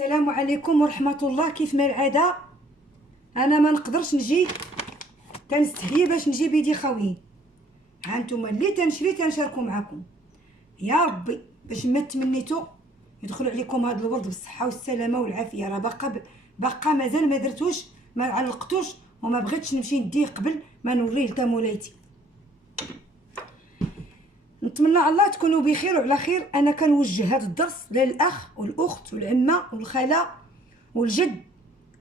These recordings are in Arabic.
السلام عليكم ورحمة الله. كيف ما العادة انا ما نقدرش نجي، تنستحي باش نجي بيدي خاويين. ها نتوما اللي تنشري تنشاركو معاكم. يا ربي باش ما تمنيتو يدخل عليكم هذا الورد بالصحة والسلامة والعافية. راه باقا مازال ما درتوش، ما علقتوش، وما بغيتش نمشي نديه قبل ما نوريه لتمولايتي. نتمنى على الله تكونوا بخير وعلى خير. انا كنوجه هذا الدرس للاخ والاخت والعمه والخاله والجد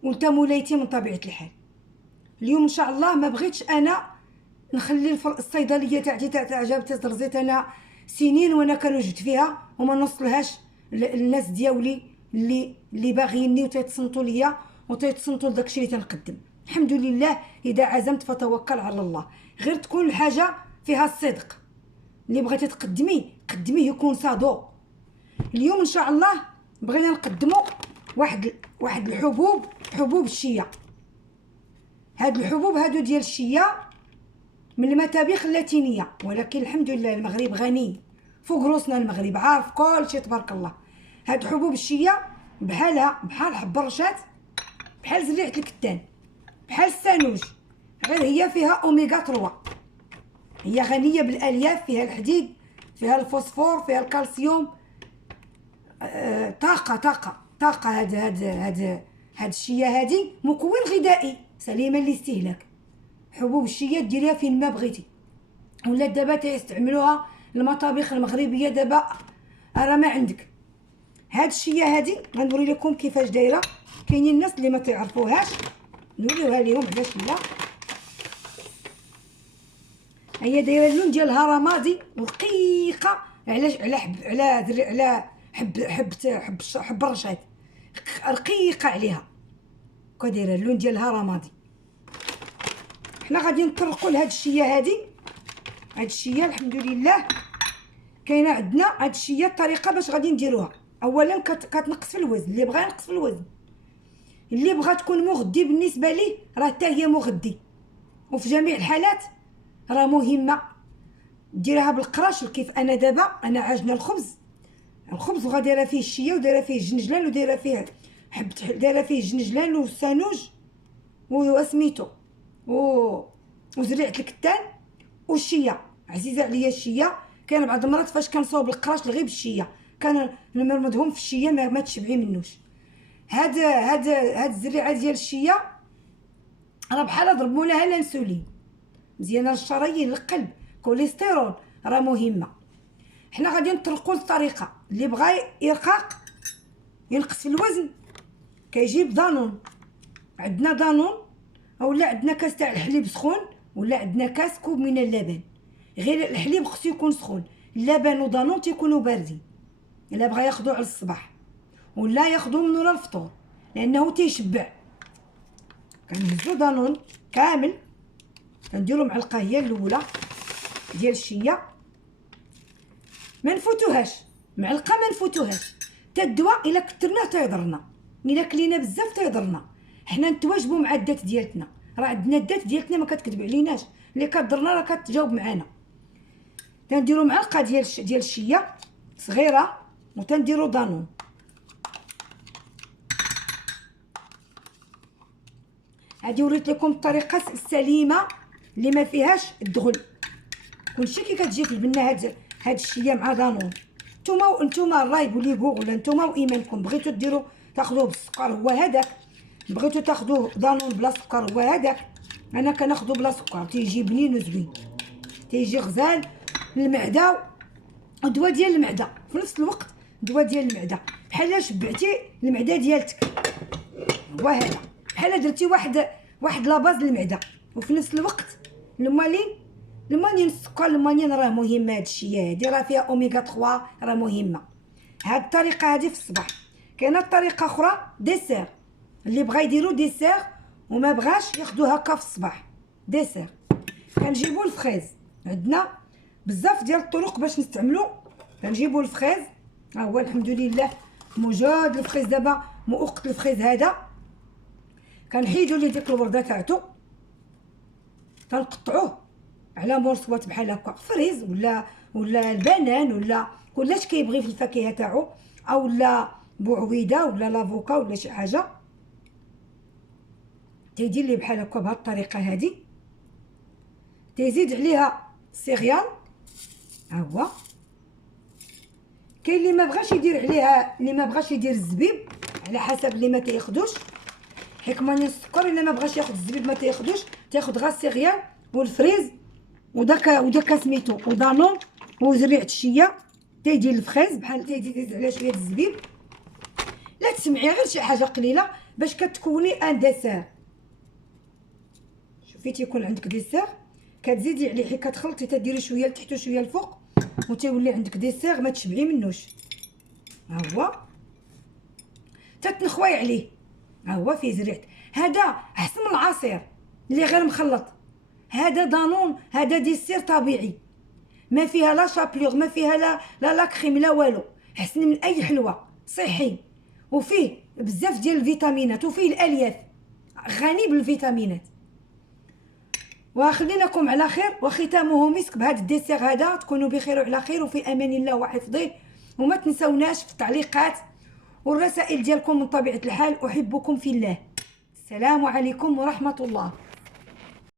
والتمولايتي من طبيعه الحال. اليوم ان شاء الله ما بغيتش انا نخلي الصيدليه تاع جابت درزيت انا سنين وانا كنوجد فيها وما نوصلهاش للناس دياولي اللي باغيني وتيتصنتوا ليا وتيتصنتوا لداكشي اللي تنقدم. الحمد لله اذا عزمت فتوكل على الله. غير تكون الحاجه فيها الصدق، اللي بغيتي تقدميه يكون صادق. اليوم ان شاء الله بغينا نقدموا واحد حبوب الشيا. هاد الحبوب هادو ديال الشيا من المطابخ اللاتينيه، ولكن الحمد لله المغرب غني فوق روسنا. المغرب عارف كل شيء تبارك الله. هاد حبوب الشيا بحال حب الرشاد، بحال زريعه الكتان، بحال السانوج، غير هي فيها اوميغا 3. هي غنيه بالالياف، فيها الحديد، فيها الفوسفور، فيها الكالسيوم. طاقه. هاد الشيا هادي مكون غذائي سليمه للاستهلاك. حبوب الشيا ديريها فين ما بغيتي، ولا دابا تيستعملوها المطابخ المغربيه. دابا راه ما عندك. هاد الشيا هادي غنوري لكم كيفاش دايره. كاينين الناس اللي ما تعرفوهاش، نوريوها ليهم علاش لا. هي دايره اللون ديالها رمادي ورقيقه، على حب الرشاد، رقيقه عليها، كدايره اللون ديالها رمادي. حنا غادي نطرقوا لهاد الشيا هادي. هاد الشيا الحمد لله كاينه عندنا. هاد الشيا الطريقه باش غادي نديروها، اولا كتنقص في الوزن. اللي بغى ينقص في الوزن، اللي بغى تكون مغذي بالنسبه ليه راه حتى هي مغذي، وفي جميع الحالات راه مهمه. ديرها بالقراش كيف انا دابا. انا عاجنه الخبز وغاديره فيه الشيا ودايره فيه الجنجلان ودايره فيه دايره فيه الجنجلان والسانوج وسميتو وزريعه الكتان والشيا. عزيزه عليا الشيا. كاين بعض المرات فاش كنصاوب القراش غير بالشيا كان نمرمدهم في الشيا ما تشبعي منوش. هاد الزريعه ديال الشيا راه بحال ضربوا لها الانسولين، مزيانه للشرايين، للقلب، كوليسترول، راه مهمه. حنا غادي نطرقوا للطريقه. اللي بغى يرقق ينقص في الوزن كيجيب دانون. عندنا دانون، اولا عندنا كاس تاع الحليب سخون، ولا عندنا كاس كوب من اللبن. غير الحليب خصو يكون سخون، اللبن ودانون تيكونوا باردين. الا بغى ياخذوا على الصباح ولا ياخذوا من ورا الفطور لانه تيشبع. كنهزو دانون كامل، كنديروا معلقه هي الاولى ديال الشيا، ما نفوتوهاش معلقه، ما نفوتوهاش. حتى الدواء الا كثرناه تيضرنا، الا كلينا بزاف تيضرنا. حنا نتواجبوا مع الذات ديالتنا. راه عندنا الذات ديالتنا ما كتكذب عليناش، اللي كضرنا راه كتجاوب معانا. تنديروا معلقه ديال الشيا صغيره، وتنديروا دانون. هادي وريت لكم الطريقه السليمه اللي ما فيهاش الدغل. كلشي كي كتجي في البنه هاد الشيا مع دانون. نتوما الراي بوليغو، ولا نتوما وايمانكم. بغيتو ديروا تاخذوه بالسكر هو هذاك، بغيتو تاخذوه دانون بلا سكر هو هذاك. انا كناخذو بلا سكر، تيجي بنين وزوين، تيجي غزال للمعده ودواء ديال المعده في نفس الوقت. دواء ديال المعده بحال شبعتي المعده ديالتك، هو هذا. بحال درتي واحد لاباز للمعده، وفي نفس الوقت المالين السكر. المالين راه مهمه. هاد الشيا هادي راه فيها اوميغا 3، راه مهمه. هاد الطريقه هادي في الصباح. كاينه طريقه اخرى ديسير، اللي بغى يديروا ديسير وما بغاش ياخذوا هكا في الصباح ديسير. كنجيبوا الفريز. عندنا بزاف ديال الطرق باش نستعملوا. كنجيبوا الفريز، ها هو الحمد لله موجود الفريز دابا. وقت الفريز هذا كنحيدوا ليه ديك الورده تاعتو، كنقطعوه على مرصوات بحال هكا، فريز ولا البنان ولا كلش كيبغي في الفاكهه تاعو، او لا بوعويده ولا لافوكا ولا شي حاجه، تيدير ليه بحال هكا بهاد الطريقه هادي، تيزيد عليها سيريال. ها هو. كاين اللي ما بغاش يدير عليها، اللي ما بغاش يدير الزبيب على حسب اللي ما تياخدوش، حكماني السكر اللي ما بغاش ياخد الزبيب ما تياخدوش، تاخد غير السيريال والفريز وداك سميتو ودانون وزريعه الشيه، تيدير الفخيز بحال تيزيد عليها شويه الزبيب. لا تسمعي غير شي حاجه قليله باش كتكوني ان ديسير. شوفي تيكون عندك ديسير كتزيدي عليه، حيت كتخلطي تديري شويه لتحت وشويه الفوق وتيولي عندك ديسير ما تشبعي منوش. ها هو تتنخوي عليه. ها هو فيه زريعه، هذا احسن من العصير اللي غير مخلط. هذا دانون، هذا ديسير طبيعي ما فيها لا شابلوغ، ما فيها لا كريم لا والو، احسن من اي حلوه، صحي وفيه بزاف ديال الفيتامينات وفيه الالياف، غني بالفيتامينات. وخليناكم على خير وختامه مسك بهذا الديسير هذا. تكونوا بخير وعلى خير وفي امان الله وحفظه. وما تنسوناش في التعليقات والرسائل ديالكم. من طبيعه الحال احبكم في الله. السلام عليكم ورحمه الله.